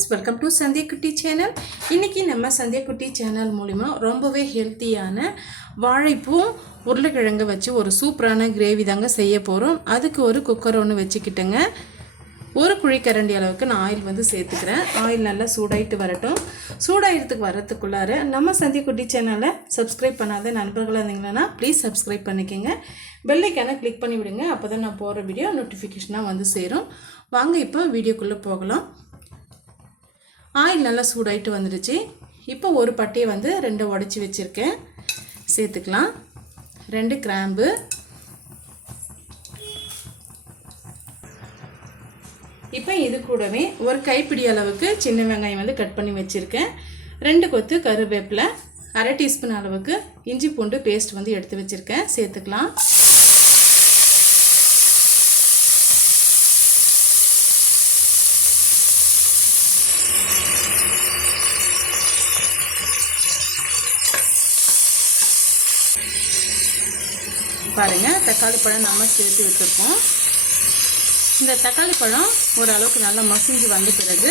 Friends welcome to Sandhya குட்டி channel இன்றைக்கி நம்ம சந்தியா குட்டி சேனல் மூலிமா ரொம்பவே ஹெல்த்தியான வாழைப்பூ உருளைக்கிழங்கு வச்சு ஒரு சூப்பரான கிரேவி தாங்க செய்ய போகிறோம் அதுக்கு ஒரு குக்கர் ஒன்று வச்சுக்கிட்டுங்க. ஒரு குழிக்கரண்டி அளவுக்கு நான் ஆயில் வந்து சேர்த்துக்கிறேன். ஆயில் நல்லா சூடாயிட்டு வரட்டும். சூடாயிரத்துக்கு வரத்துக்குள்ளார நம்ம சந்தியா குட்டி சேனலை சப்ஸ்கிரைப் பண்ணாத நண்பர்களாக இருந்தீங்கன்னா ப்ளீஸ் சப்ஸ்கிரைப் பண்ணிக்கோங்க. பெல்லைக்கான கிளிக் பண்ணி விடுங்க அப்போ தான் நான் போகிற வீடியோ நோட்டிஃபிகேஷனாக வந்து சேரும். வாங்க இப்போ வீடியோக்குள்ளே போகலாம். ஆயில் நல்லா சூடாயிட்டு வந்துடுச்சு. இப்போ ஒரு பட்டையை வந்து ரெண்டு உடச்சி வச்சுருக்கேன். சேர்த்துக்கலாம். ரெண்டு கிராம்பு. இப்போ இது கூடவே ஒரு கைப்பிடி அளவுக்கு சின்ன வெங்காயம் வந்து கட் பண்ணி வச்சுருக்கேன். ரெண்டு கொத்து கருவேப்பிலை அரை டீஸ்பூன் அளவுக்கு இஞ்சி பூண்டு பேஸ்ட் வந்து எடுத்து வச்சுருக்கேன். சேர்த்துக்கலாம். பாருங்கள் தக்காளி பழம் நம்ம சேர்த்து வச்சுருக்கோம். இந்த தக்காளி பழம் ஓரளவுக்கு நல்லா மசிஞ்சு வந்த பிறகு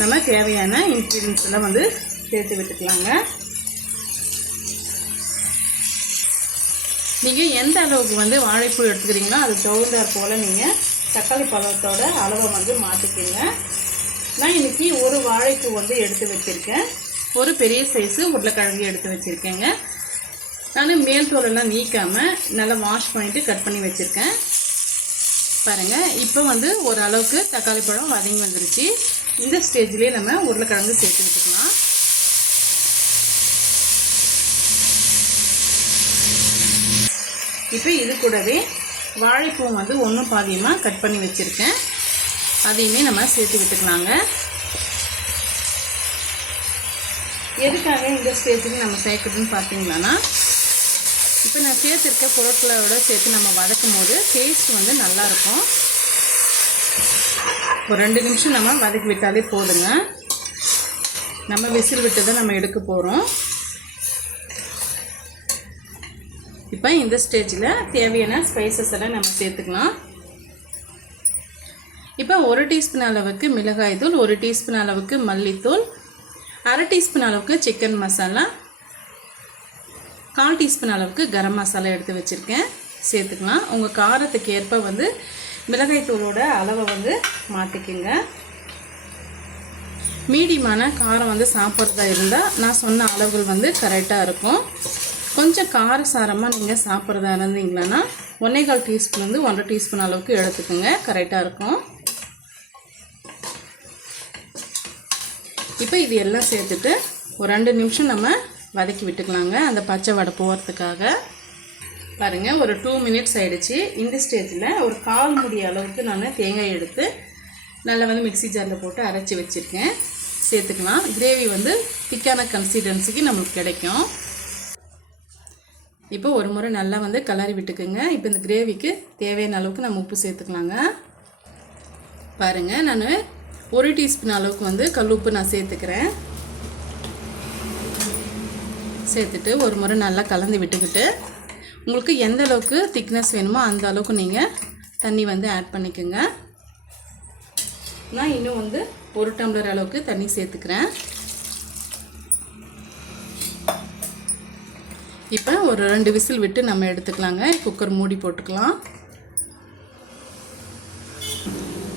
நம்ம தேவையான இன்க்ரீடியன்ஸ் எல்லாம் வந்து சேர்த்து விட்டுக்கலாங்க. நீங்கள் எந்த அளவுக்கு வந்து வாழைப்பூ எடுத்துக்கிறீங்களோ அது தகுந்தாற் போல் நீங்கள் தக்காளி பழத்தோட அளவை வந்து மாற்றிக்கோங்க நான் இன்றைக்கி ஒரு வாழைப்பூ வந்து எடுத்து வச்சுருக்கேன். ஒரு பெரிய சைஸு உருளைக்கிழங்கு எடுத்து வச்சுருக்கேங்க. நான் மேல் தோலெல்லாம் நீக்காமல் நல்லா வாஷ் பண்ணிவிட்டு கட் பண்ணி வச்சுருக்கேன். பாருங்கள் இப்போ வந்து ஓரளவுக்கு தக்காளி பழம் வதங்கி வந்துருச்சு. இந்த ஸ்டேஜ்லேயே நம்ம உருளைக்கிழங்கு சேர்த்து விட்டுக்கலாம் இப்போ இது கூடவே வாழைப்பூ வந்து ஒன்றும் பாதியமாக கட் பண்ணி வச்சுருக்கேன். அதையுமே நம்ம சேர்த்து விட்டுக்கலாங்க. எதுக்காக இந்த ஸ்டேஜுக்கு நம்ம சேர்க்குறதுன்னு பார்த்தீங்களான்னா இப்போ நான் சேர்த்துருக்க பொருட்களோட சேர்த்து நம்ம வதக்கும் போது டேஸ்ட் வந்து நல்லாயிருக்கும். ஒரு ரெண்டு நிமிஷம் நம்ம வதக்கி விட்டாலே போதுங்க. நம்ம விசில் விட்டு தான் நம்ம எடுக்க போகிறோம் இப்போ இந்த ஸ்டேஜில் தேவையான ஸ்பைசஸ் எல்லாம் நம்ம சேர்த்துக்கலாம். இப்போ ஒரு டீஸ்பூன் அளவுக்கு மிளகாய் தூள் ஒரு டீஸ்பூன் அளவுக்கு மல்லித்தூள் அரை டீஸ்பூன் அளவுக்கு சிக்கன் மசாலா கால் டீஸ்பூன் அளவுக்கு கரம் மசாலா எடுத்து வச்சுருக்கேன். சேர்த்துக்கலாம். உங்கள் காரத்துக்கு ஏற்ப வந்து மிளகாய்த்தூளோட அளவை வந்து மாற்றிக்குங்க மீடியமான காரம் வந்து சாப்பிட்றதா இருந்தால் நான் சொன்ன அளவுகள் வந்து கரெக்டாக இருக்கும். கொஞ்சம் காரசாரமாக நீங்கள் சாப்பிட்றதா இருந்தீங்கன்னா ஒன்றே கால் டீஸ்பூன் வந்து ஒன்றரை டீஸ்பூன் அளவுக்கு எடுத்துக்கோங்க. கரெக்டாக இருக்கும். இப்போ இது எல்லாம் சேர்த்துட்டு ஒரு ரெண்டு நிமிஷம் நம்ம வதக்கி விட்டுக்கலாங்க. அந்த பச்சை வடை போகிறதுக்காக பாருங்கள் ஒரு டூ மினிட்ஸ் ஆகிடுச்சு இந்த ஸ்டேஜில் ஒரு கால் முடிய அளவுக்கு நான் தேங்காய் எடுத்து நல்லா வந்து மிக்சி ஜாரில் போட்டு அரைச்சி வச்சுருக்கேன். சேர்த்துக்கலாம். கிரேவி வந்து திக்கான கன்சிஸ்டன்சிக்கு நம்மளுக்கு கிடைக்கும். இப்போ ஒரு முறை நல்லா வந்து கலரி விட்டுக்குங்க. இப்போ இந்த கிரேவிக்கு தேவையான அளவுக்கு நம்ம உப்பு சேர்த்துக்கலாங்க. பாருங்கள் நான் ஒரு டீஸ்பூன் அளவுக்கு வந்து கல் உப்பு நான் சேர்த்துக்கிறேன். சேர்த்துட்டு ஒரு முறை நல்லா கலந்து விட்டுக்கிட்டு உங்களுக்கு எந்த அளவுக்கு திக்னஸ் வேணுமோ அந்த அளவுக்கு நீங்கள் தண்ணி வந்து ஆட் பண்ணிக்கோங்க. நான் இன்னும் வந்து ஒரு டம்ளர் அளவுக்கு தண்ணி சேர்த்துக்கிறேன். இப்போ ஒரு ரெண்டு விசில் விட்டு நம்ம எடுத்துக்கலாங்க. குக்கர் மூடி போட்டுக்கலாம்.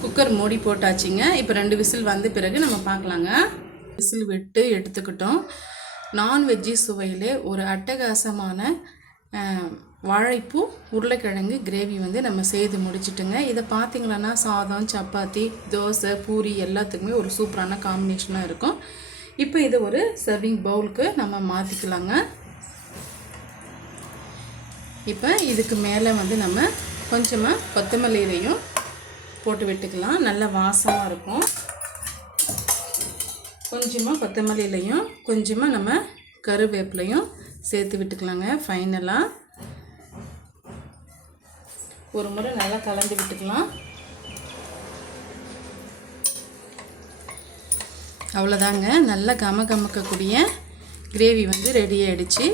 குக்கர் மூடி போட்டாச்சுங்க. இப்போ ரெண்டு விசில் வந்த பிறகு நம்ம பார்க்கலாங்க. விசில் விட்டு எடுத்துக்கிட்டோம். நான்வெஜ்ஜி சுவையிலே ஒரு அட்டகாசமான வாழைப்பூ உருளைக்கிழங்கு கிரேவி வந்து நம்ம செய்து முடிச்சிட்டுங்க. இதை பார்த்தீங்களன்னா சாதம் சப்பாத்தி தோசை பூரி எல்லாத்துக்குமே ஒரு சூப்பரான காம்பினேஷனாக இருக்கும். இப்போ இது ஒரு சர்விங் பவுலுக்கு நம்ம மாற்றிக்கலாங்க இப்போ இதுக்கு மேலே வந்து நம்ம கொஞ்சமாக கொத்தமல்லியையும் போட்டு விட்டுக்கலாம். நல்ல வாசமாக இருக்கும். கொஞ்சமாக கொத்தமல்லியிலையும் கொஞ்சமாக நம்ம கருவேப்பிலையும் சேர்த்து விட்டுக்கலாங்க ஃபைனலாக ஒரு முறை நல்லா கலந்து விட்டுக்கலாம். அவ்வளோதாங்க. நல்லா கம கமக்கக்கூடிய கிரேவி வந்து ரெடி ஆகிடுச்சு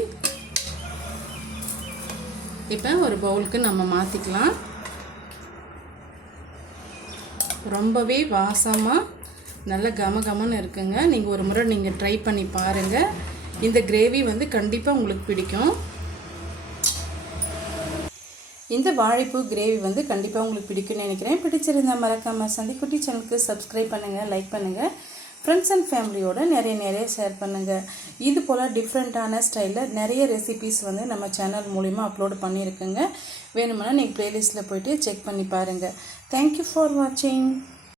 இப்போ ஒரு பவுலுக்கு நம்ம மாற்றிக்கலாம் ரொம்பவே வாசமாக நல்ல கம கமன்னு இருக்குங்க. நீங்கள் ஒரு முறை நீங்கள் ட்ரை பண்ணி பாருங்கள் இந்த கிரேவி வந்து கண்டிப்பாக உங்களுக்கு பிடிக்கும். இந்த வாழைப்பூ கிரேவி வந்து கண்டிப்பாக உங்களுக்கு பிடிக்கும்னு நினைக்கிறேன். பிடிச்சிருந்தா மறக்காமல் சந்திக்குட்டி சேனலுக்கு சப்ஸ்கிரைப் பண்ணுங்கள் லைக் பண்ணுங்கள் ஃப்ரெண்ட்ஸ் அண்ட் ஃபேமிலியோடு நிறைய நிறைய ஷேர் பண்ணுங்கள் இது போல் டிஃப்ரெண்ட்டான ஸ்டைலில் நிறைய ரெசிபீஸ் வந்து நம்ம சேனல் மூலிமா அப்லோட் பண்ணியிருக்குங்க. வேணுமென்னா நீங்கள் ப்ளேலிஸ்ட்டில் போயிட்டு செக் பண்ணி பாருங்கள் தேங்க்யூ ஃபார் வாட்சிங்